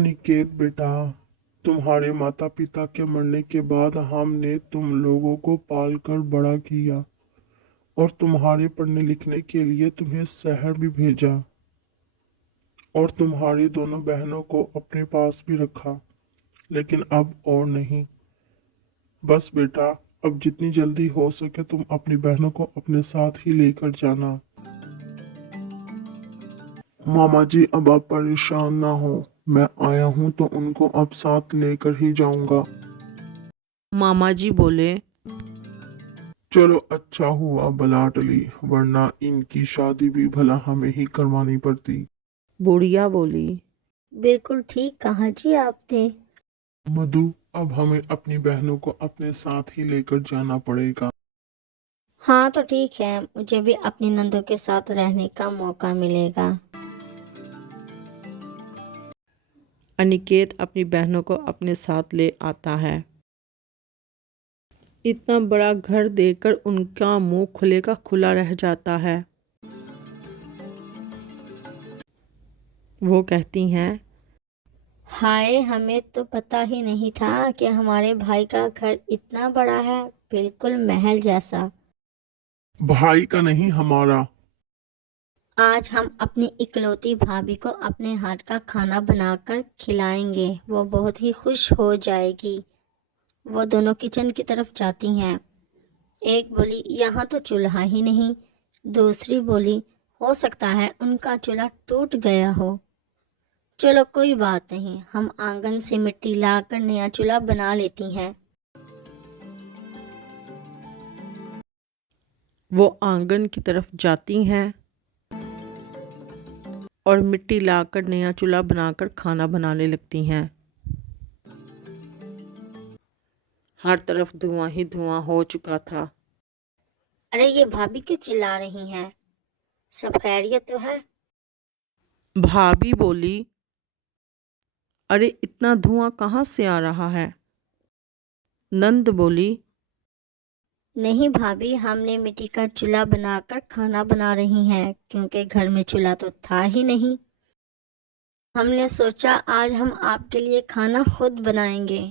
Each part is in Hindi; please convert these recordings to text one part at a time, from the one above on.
अनिकेत बेटा, तुम्हारे माता पिता के मरने के बाद हमने तुम लोगों को पाल कर बड़ा किया और तुम्हारे पढ़ने लिखने के लिए तुम्हें शहर भी भेजा और तुम्हारी दोनों बहनों को अपने पास भी रखा। लेकिन अब और नहीं। बस बेटा, अब जितनी जल्दी हो सके तुम अपनी बहनों को अपने साथ ही लेकर जाना। मामा जी, अब आप परेशान ना हो। मैं आया हूँ तो उनको अब साथ लेकर ही जाऊंगा। मामा जी बोले। चलो अच्छा हुआ बला टली, वरना इनकी शादी भी भला हमें ही करवानी पड़ती। बुढ़िया बोली। बिल्कुल ठीक कहा जी आपने। मधु, अब हमें अपनी बहनों को अपने साथ ही लेकर जाना पड़ेगा। हाँ तो ठीक है, मुझे भी अपनी नंदों के साथ रहने का मौका मिलेगा। अनिकेत अपनी बहनों को अपने साथ ले आता है। इतना बड़ा घर देखकर उनका मुंह खुले का खुला रह जाता है। वो कहती हैं, हाय, हमें तो पता ही नहीं था कि हमारे भाई का घर इतना बड़ा है, बिल्कुल महल जैसा। भाई का नहीं, हमारा। आज हम अपनी इकलौती भाभी को अपने हाथ का खाना बनाकर खिलाएंगे, वो बहुत ही खुश हो जाएगी। वो दोनों किचन की तरफ जाती हैं। एक बोली, यहाँ तो चूल्हा ही नहीं। दूसरी बोली, हो सकता है उनका चूल्हा टूट गया हो। चलो कोई बात नहीं, हम आंगन से मिट्टी लाकर नया चूल्हा बना लेती हैं। वो आंगन की तरफ जाती हैं और मिट्टी लाकर नया चूल्हा बनाकर खाना बनाने लगती हैं। हर तरफ धुआं ही धुआं हो चुका था। अरे ये भाभी क्यों चिल्ला रही हैं? सब खैरियत तो है? भाभी बोली, अरे इतना धुआं कहाँ से आ रहा है? नंद बोली, नहीं भाभी, हमने मिट्टी का चूल्हा बनाकर खाना बना रही हैं, क्योंकि घर में चूल्हा तो था ही नहीं। हमने सोचा आज हम आपके लिए खाना खुद बनाएंगे।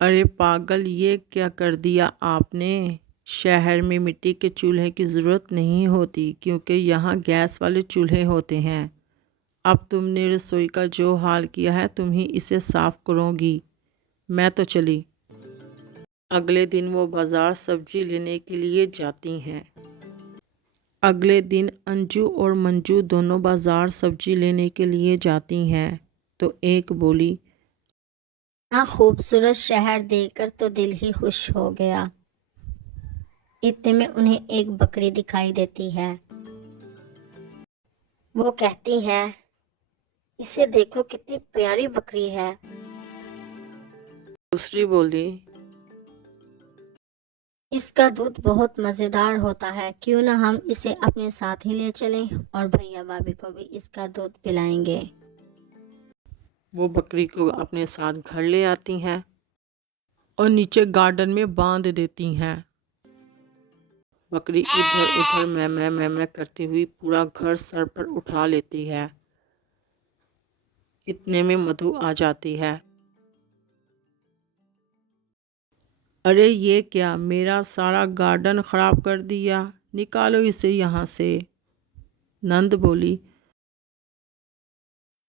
अरे पागल, ये क्या कर दिया आपने? शहर में मिट्टी के चूल्हे की ज़रूरत नहीं होती, क्योंकि यहाँ गैस वाले चूल्हे होते हैं। अब तुमने रसोई का जो हाल किया है, तुम ही इसे साफ करोगी। मैं तो चली। अगले दिन वो बाज़ार सब्जी लेने के लिए जाती हैं। अगले दिन अंजू और मंजू दोनों बाज़ार सब्जी लेने के लिए जाती हैं। तो एक बोली, इतना खूबसूरत शहर देखकर तो दिल ही खुश हो गया। इतने में उन्हें एक बकरी दिखाई देती है। वो कहती है, इसे देखो कितनी प्यारी बकरी है। दूसरी बोली, इसका दूध बहुत मज़ेदार होता है, क्यों ना हम इसे अपने साथ ही ले चलें और भैया भाभी को भी इसका दूध पिलाएंगे। वो बकरी को अपने साथ घर ले आती हैं और नीचे गार्डन में बांध देती हैं। बकरी इधर उधर मैं करती हुई पूरा घर सर पर उठा लेती है। इतने में मधु आ जाती है। अरे ये क्या, मेरा सारा गार्डन ख़राब कर दिया, निकालो इसे यहाँ से। नंद बोली।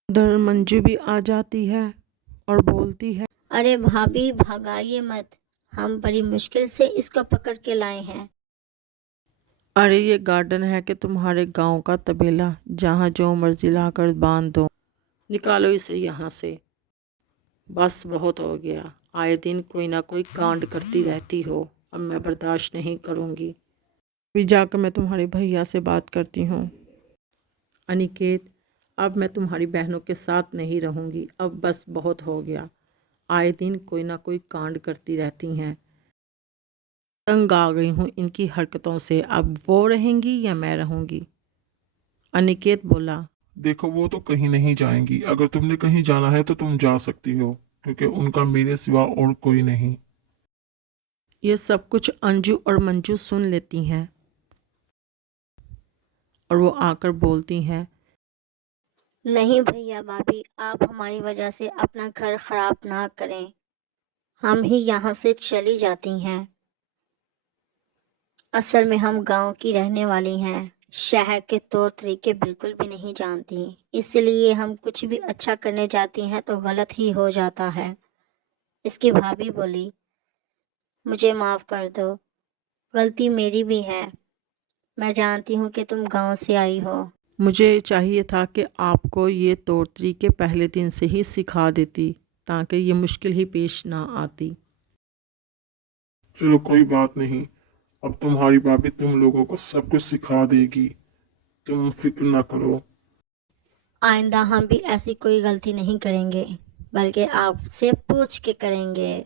उधर मंजू भी आ जाती है और बोलती है, अरे भाभी, भगाइए मत, हम बड़ी मुश्किल से इसको पकड़ के लाए हैं। अरे ये गार्डन है कि तुम्हारे गांव का तबेला, जहाँ जो मर्जी लाकर बांध दो, निकालो इसे यहाँ से। बस बहुत हो गया, आए दिन कोई ना कोई कांड करती रहती हो, अब मैं बर्दाश्त नहीं करूँगी। अभी जाकर मैं तुम्हारे भैया से बात करती हूँ। अनिकेत, अब मैं तुम्हारी बहनों के साथ नहीं रहूँगी, अब बस बहुत हो गया। आए दिन कोई ना कोई कांड करती रहती हैं। तंग आ गई हूँ इनकी हरकतों से, अब वो रहेंगी या मैं रहूँगी? अनिकेत बोला। देखो, वो तो कहीं नहीं जाएंगी। अगर तुमने कहीं जाना है तो तुम जा सकती हो, क्योंकि उनका मेरे सिवा और कोई नहीं। ये सब कुछ अंजू और मंजू सुन लेती हैं और वो आकर बोलती हैं, नहीं भैया भाभी, आप हमारी वजह से अपना घर खराब ना करें। हम ही यहाँ से चली जाती हैं। असल में हम गांव की रहने वाली हैं, शहर के तौर तरीके बिल्कुल भी नहीं जानती, इसलिए हम कुछ भी अच्छा करने जाती हैं तो गलत ही हो जाता है। इसकी भाभी बोली, मुझे माफ़ कर दो, गलती मेरी भी है। मैं जानती हूँ कि तुम गांव से आई हो। मुझे चाहिए था कि आपको ये तौर तरीके पहले दिन से ही सिखा देती, ताकि ये मुश्किल ही पेश ना आती। चलो कोई बात नहीं, अब तुम्हारी भाभी तुम लोगों को सब कुछ सिखा देगी, तुम फिक्र ना करो। आइंदा हम भी ऐसी कोई गलती नहीं करेंगे, बल्कि आपसे पूछ के करेंगे।